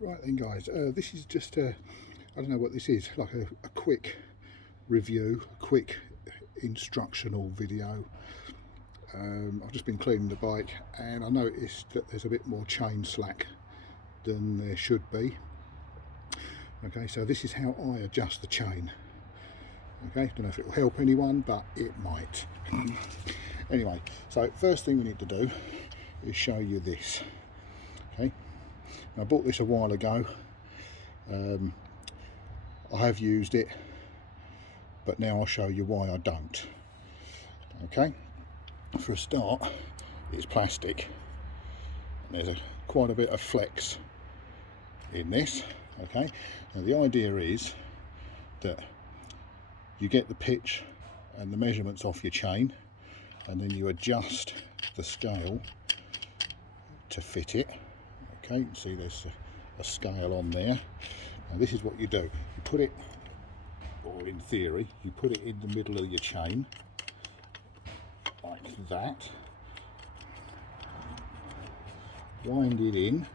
Right then guys, this is just I don't know what this is, like a quick review, a quick instructional video. I've just been cleaning the bike and I noticed that there's a bit more chain slack than there should be. Okay, so this is how I adjust the chain. Okay, don't know if it will help anyone, but it might. Anyway, so first thing we need to do is show you this. Okay, I bought this a while ago. I have used it, but now I'll show you why I don't. Okay, for a start, it's plastic. There's quite a bit of flex in this. Okay, now the idea is that you get the pitch and the measurements off your chain, and then you adjust the scale to fit it. Okay, you can see there's a scale on there. Now this is what you do. You put it, or in theory, you put it in the middle of your chain, like that. Wind it in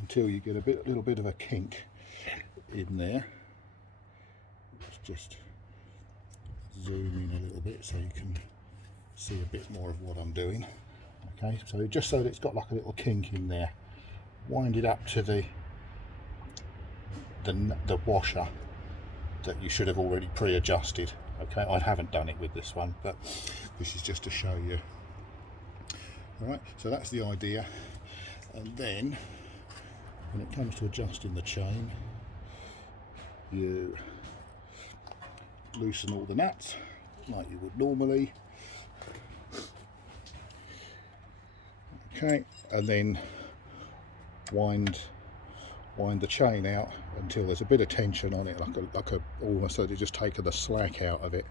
until you get a little bit of a kink in there. Let's just zoom in a little bit so you can see a bit more of what I'm doing. Okay, so just so that it's got like a little kink in there, wind it up to the washer that you should have already pre-adjusted. Okay, I haven't done it with this one, but this is just to show you. All right, so that's the idea. And then when it comes to adjusting the chain, you loosen all the nuts like you would normally. Okay, and then wind the chain out until there's a bit of tension on it, like a almost so they're just taking the slack out of it.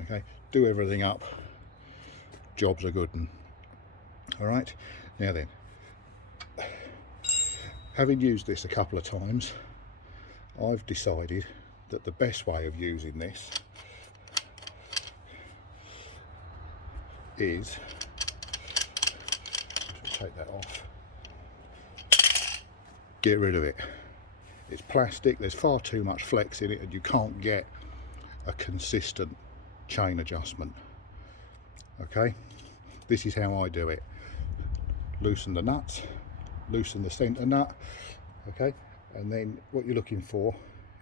Okay, do everything up, jobs are good. All right, now then, having used this a couple of times, I've decided that the best way of using this is, take that off, get rid of it. It's plastic, there's far too much flex in it, and you can't get a consistent chain adjustment. Okay, this is how I do it. Loosen the nuts, loosen the centre nut. Okay, and then what you're looking for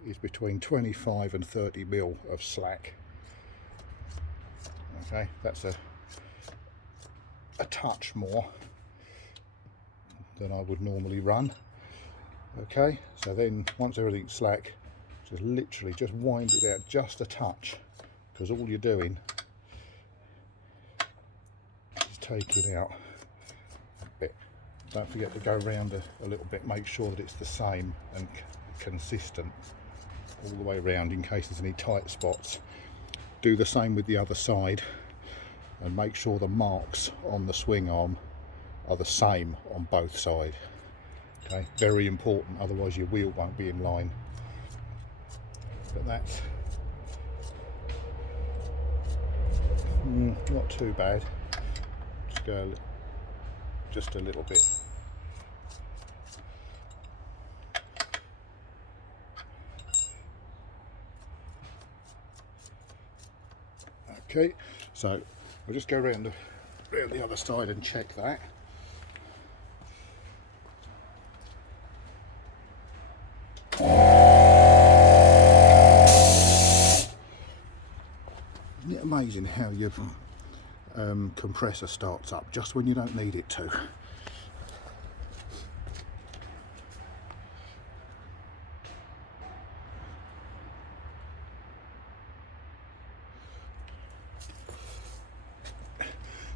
is between 25 and 30 mil of slack. Okay, that's a touch more than I would normally run. Okay, so then once everything's slack, just literally just wind it out just a touch, because all you're doing is taking out a bit. Don't forget to go around a little bit, make sure that it's the same and consistent all the way around in case there's any tight spots. Do the same with the other side and make sure the marks on the swing arm are the same on both sides. Okay, very important, otherwise your wheel won't be in line. But that's not too bad. Just go just a little bit. Okay, so I'll just go around the other side and check that. Isn't it amazing how your compressor starts up just when you don't need it to?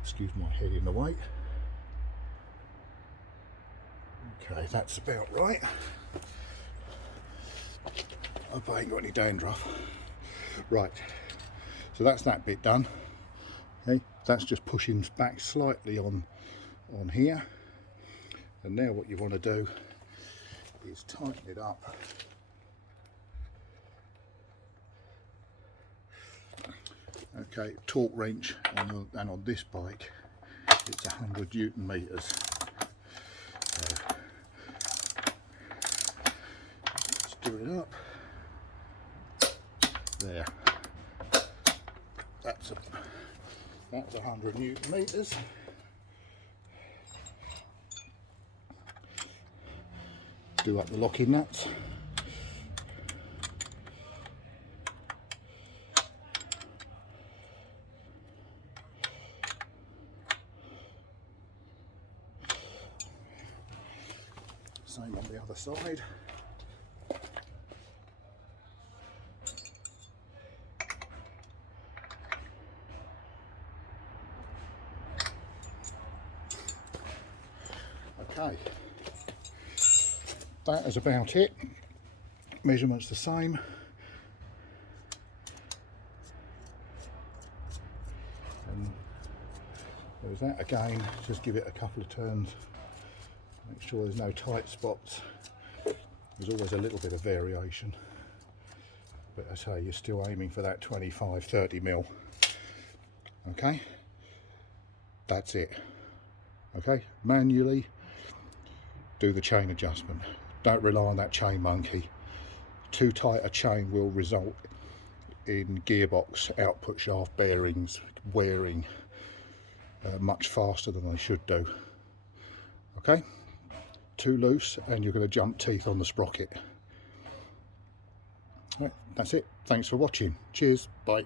Excuse my head in the way. Okay, that's about right. I hope I ain't got any dandruff. Right, so that's that bit done. Okay, that's just pushing back slightly on here. And now what you want to do is tighten it up. Okay, torque wrench, and on this bike it's 100 Newton meters. So let's do it up. There. That's 100 Newton meters. Do up the locking nuts. Same on the other side. Okay, that is about it. Measurements the same. And there's that again, just give it a couple of turns. Make sure there's no tight spots. There's always a little bit of variation. But I say, you're still aiming for that 25-30 mil. Okay, that's it. Okay, manually do the chain adjustment. Don't rely on that chain monkey. Too tight a chain will result in gearbox, output shaft bearings wearing much faster than they should do. Okay, too loose and you're going to jump teeth on the sprocket. Right, that's it. Thanks for watching. Cheers. Bye.